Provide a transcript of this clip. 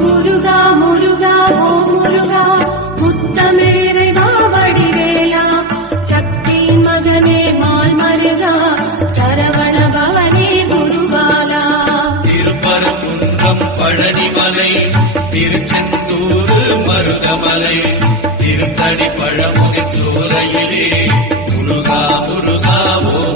முருகா முருகா ஓ முருகா முத்தமிழிறைவா வடிவேலா சக்தி மகனே மால் மருகா சரவண பவனே குருபாலா திருப்பரங்குன்றம் பழனிமலை திருச்செந்தூர் மருதமலை திருத்தணி பழமுகை சோலையிலே முருகா முருகா ஓ